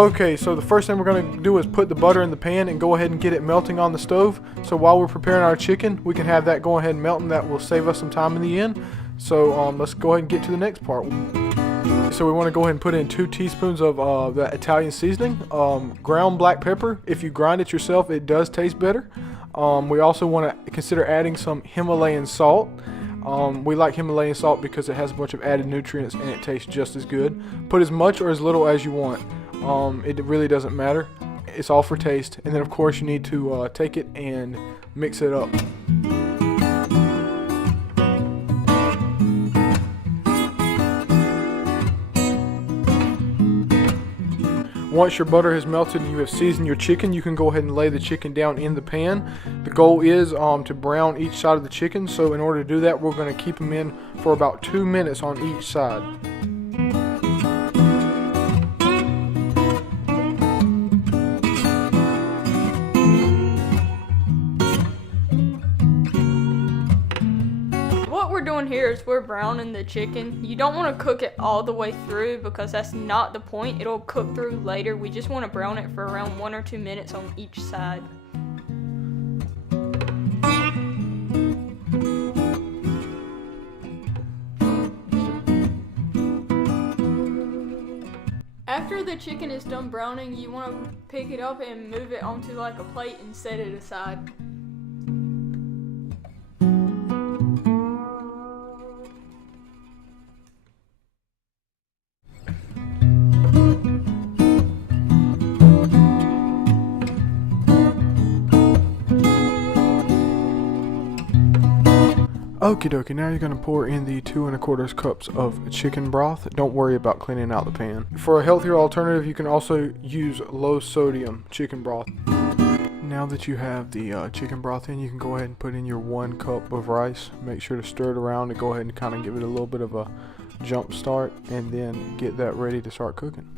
Okay, so the first thing we're going to do is put the butter in the pan and go ahead and get it melting on the stove. So while we're preparing our chicken, we can have that go ahead and melt, and that will save us some time in the end. So let's go ahead and get to the next part. So we want to go ahead and put in 2 teaspoons of the Italian seasoning, ground black pepper. If you grind it yourself, it does taste better. We also want to consider adding some Himalayan salt. We like Himalayan salt because it has a bunch of added nutrients and it tastes just as good. Put as much or as little as you want. It really doesn't matter. It's all for taste. And then of course you need to take it and mix it up. Once your butter has melted and you have seasoned your chicken, you can go ahead and lay the chicken down in the pan. The goal is to brown each side of the chicken, so in order to do that, we're going to keep them in for about 2 minutes on each side. Here is we're browning the chicken. You don't want to cook it all the way through because that's not the point. It'll cook through later. We just want to brown it for around 1 or 2 minutes on each side. After the chicken is done browning, you want to pick it up and move it onto like a plate and set it aside. Okie dokie, now you're going to pour in the 2 1/4 cups of chicken broth. Don't worry about cleaning out the pan. For a healthier alternative, you can also use low sodium chicken broth. Now that you have the chicken broth in, you can go ahead and put in your 1 cup of rice. Make sure to stir it around and go ahead and kind of give it a little bit of a jump start, and then get that ready to start cooking.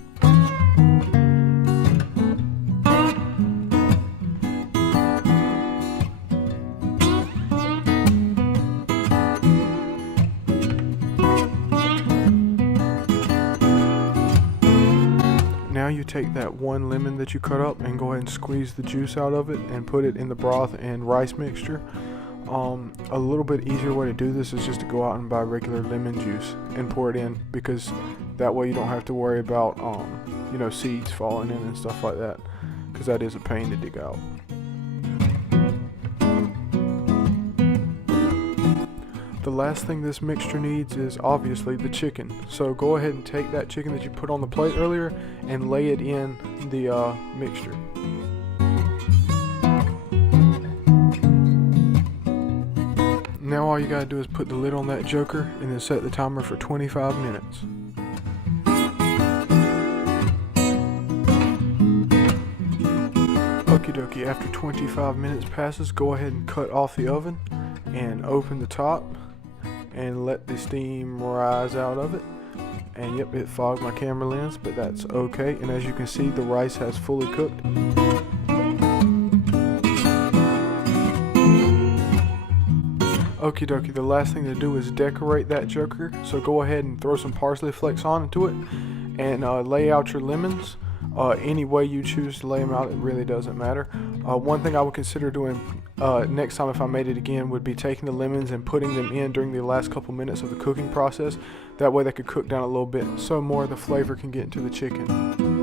Now you take that 1 lemon that you cut up and go ahead and squeeze the juice out of it and put it in the broth and rice mixture. A little bit easier way to do this is just to go out and buy regular lemon juice and pour it in, because that way you don't have to worry about seeds falling in and stuff like that, because that is a pain to dig out. The last thing this mixture needs is obviously the chicken. So go ahead and take that chicken that you put on the plate earlier and lay it in the mixture. Now all you gotta do is put the lid on that joker and then set the timer for 25 minutes. Okie dokie, after 25 minutes passes, go ahead and cut off the oven and open the top and let the steam rise out of it. And yep, it fogged my camera lens, but that's okay. And as you can see, the rice has fully cooked. Okie dokie, the last thing to do is decorate that joker. So go ahead and throw some parsley flakes onto it and lay out your lemons. Any way you choose to lay them out, it really doesn't matter. One thing I would consider doing next time if I made it again would be taking the lemons and putting them in during the last couple minutes of the cooking process. That way they could cook down a little bit so more of the flavor can get into the chicken.